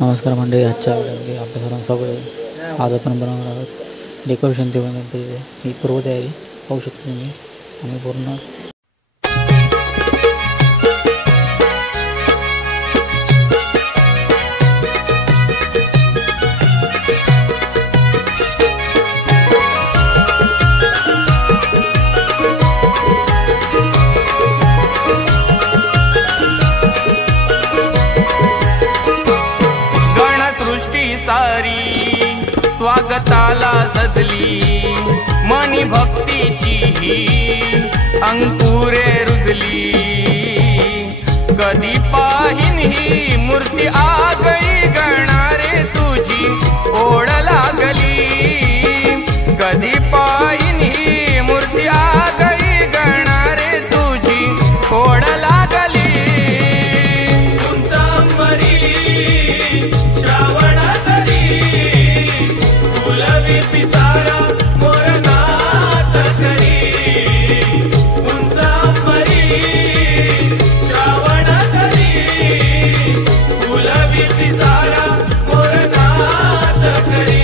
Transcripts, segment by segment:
नमस्कार मंडळी, आजच्या व्हिडिओमध्ये आपल्या सर्वांचं स्वागत आहे। आज आपण बनवणार आहोत डेकोरेशन ते बनवण्याची ही पूर्वतयारी पाहू शकतो तुम्ही। आम्ही पूर्ण सारी स्वागताला सजली, मनी भक्तीची ही अंकुरे रुजली। कधी पाहिन ही मूर्ती आ गई, गणारे तुझी ओढ लागली। कधी पाहिन ही मूर्ती आ गई, गणारे तुझी ओढ लागली। पिसारा मोरनाच करी, उंचा परी श्रावण सरी, फुलवी पिसारा मोरनाच करी।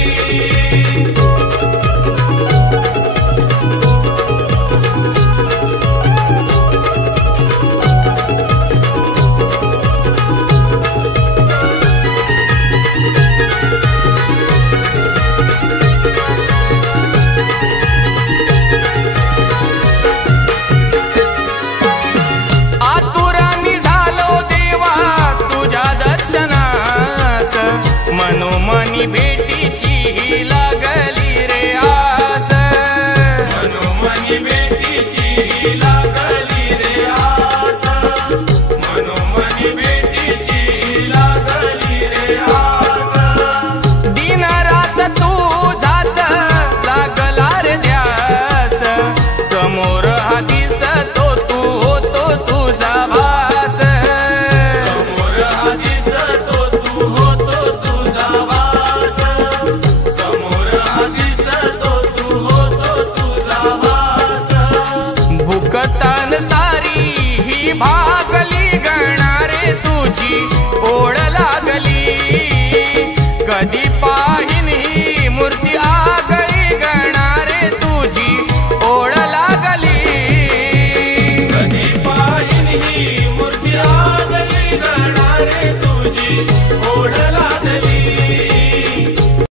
मनोमनी भेटीची लागली रे आस, मनोमनी भेटीची लागली रे आस, मनोमनी भेटीची लागली रे आस। दिन रात तुझाच लागला रे ध्यास, समोर हा दिसतो तू होतो तुझा भास, समोर हा दिसतो तू होतो तुझा वास, समोर दिसतो तू होतो तुझा वास। भुकतान सारी ही भागली, गणारे तुझी